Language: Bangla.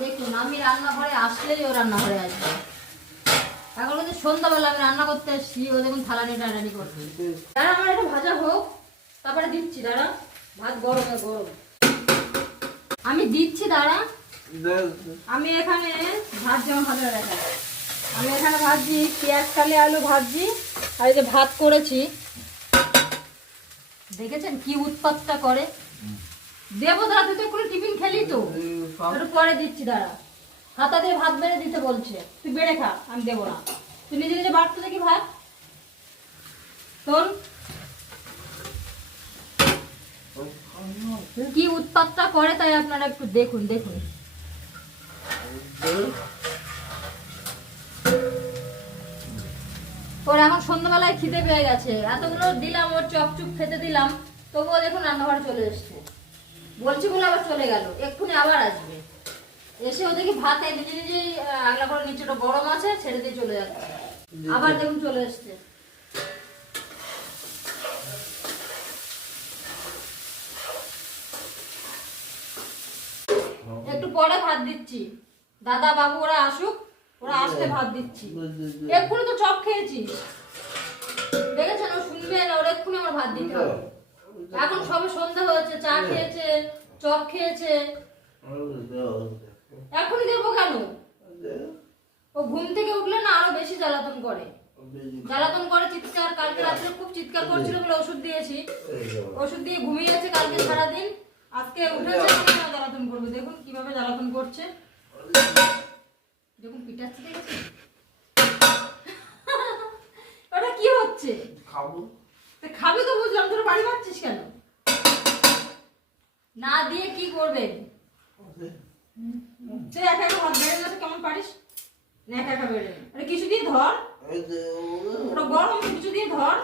দেখুন আমি রান্নাঘরে আসলেই ও রান্নাঘরে আসবে। এখন কিন্তু সন্ধ্যাবেলা আমি রান্না করতে এসেছি, ও দেখুন থালা নিয়ে টানাটানি করছে। দাঁড়া আমার এটা ভাজা হোক, তারপরে দিচ্ছি। দাঁড়া, ভাত গরম গরম আমি দিচ্ছি। দাঁড়া, আমি এখানে ভাত যেমন ভাজা দেখা, আমি এখানে ভাজছি পেঁয়াজ কালি আলু ভাজছি। আর এই যে ভাত করেছি, দেখেছেন কি উৎপাতটা করে। দেবো দাঁড়া, তুই তো কোনো টিফিন খেলি তো, একটু পরে দিচ্ছি। দাঁড়া, হাতা দিয়ে ভাত বেড়ে দিতে বলছে, তুই বেড়ে খা, আমি দেবো না। তুই নিজে নিজে বাড়তে দেখি ভাত তোর কি উৎপাতটা করে, তাই আপনারা একটু দেখুন। দেখুন ওর এখন সন্ধ্যাবেলায় খিদে পেয়ে গেছে, এতগুলো দিলাম ওর চপচুপ খেতে দিলাম, তবুও দেখুন রান্নাঘরে চলে এসছে। বলছি বলে আবার চলে গেল, এক্ষুনি আবার আসবে। এসে ও দেখি ভাত নিজে নিজেই আগলা করে নিচে গরম আছে ছেড়ে দিয়ে চলে যাচ্ছে। আবার দেখুন চলে এসছে। একটু পরে ভাত দিচ্ছি, দাদা বাবু ওরা আসুক, ওরা আসলে ভাত দিচ্ছি। এক্ষুনি তো চপ খেয়েছিস, দেখেছেন ও শুনবে না, ওরা এক্ষুনি আমার ভাত দিতে হবে। এখন সবে সন্ধ্যা হয়েছে, চা খেয়েছে, চপ খেয়েছে, এখনই দেবো কেন? ও ঘুম থেকে উঠলে না আরো বেশি জ্বালাতন করে, চিৎকার। কালকে রাত্রে খুব চিৎকার করছিল বলে ওষুধ দিয়েছি, ওষুধ দিয়ে ঘুমিয়েছে কালকে সারাদিন। আজকে উঠেছে জ্বালাতন করবে, দেখুন কিভাবে জ্বালাতন করছে। দেখুন পিটাচ্ছে, দেখেছি ওটা কি হচ্ছে? খাবি তো বুঝলাম, তোর বাড়ি মারছিস কেন? না দিয়ে কি করবেন? তুই একা একা ভাত বেড়ে যাচ্ছে, কেমন পারিস? একা একা বেড়ে, আরে কিছু দিয়ে ধর, ওটা গরম, কিছু দিয়ে ধর।